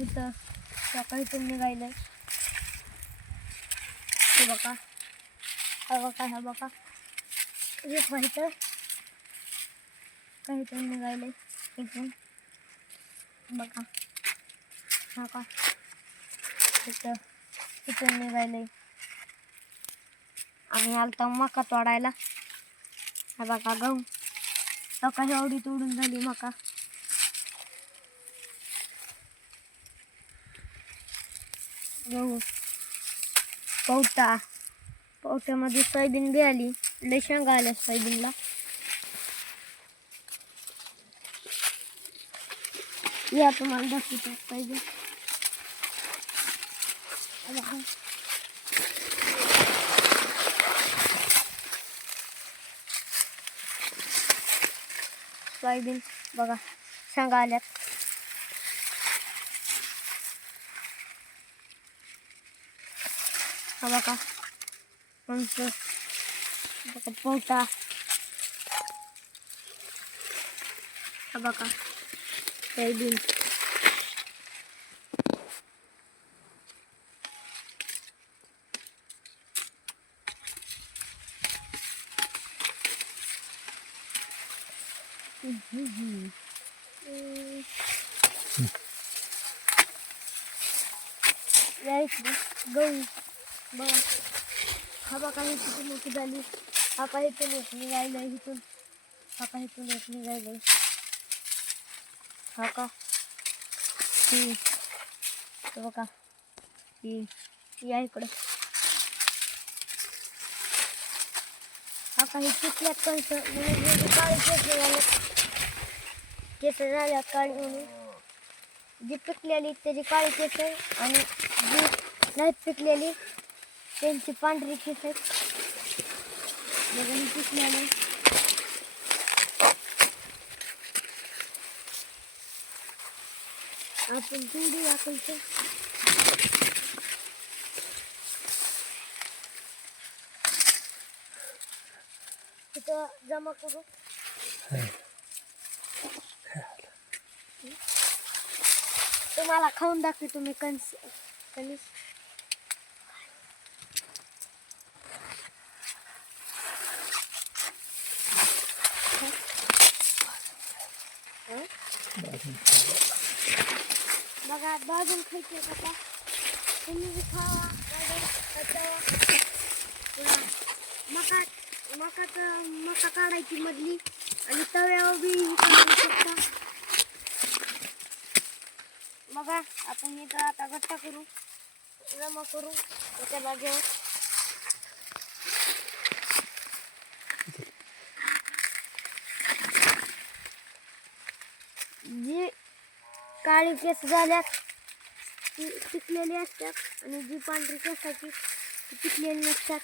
इथं सकाळी इथून निघायलंय. हे बघा, हा बघा, हा बघा, हे व्हायचं काहीतून निघायलंय इथून बघा. हा का इथून निघायलंय. आम्ही आलता मका तोडायला. हा बघा गहू, बघा एवढी तोडून झाली मका. गहू, पावट्यामध्ये सोयाबीन बी आली. लय शेंगा आल्या सोयाबीनला. या तुम्हाला दाखवतो पाहिजे. सोयाबीन बघा, शेंगा आल्यात. हा बघा नंतर बघा पोटा. हा बघा सोयाबीन. गहू बघा. हा बघा इथून मोठी झाली. हा का इथून एक निघायलंय. इथून हा का इथून एक निघायलंय. हा का ही बघा, ही या इकडं. हा काही पिकल्यात कंस म्हणजे काळी केस झाल्यात काळी म्हणून. जी पिकलेली त्याची काळी केस आहे आणि जी नाही पिकलेली त्यांची पांढरी केस आहेत. बघा ही पिकलेली. आपण पिंडी दाखवतो. इथं जमा करू. तुम्हाला खाऊन दाखवतो मी कणीस. बघा भाजून खायचे का तुम्ही बी खावा. मका काढायची मधली आणि तव्यावर बी काढू शकता. बघा आपण इथं आता गट्टा करू, जमा करू त्याच्या जागेवर. जी काळी केस झाल्यात ती पिकलेली असतात आणि जी पांढरी केसाची ती पिकलेली नसतात.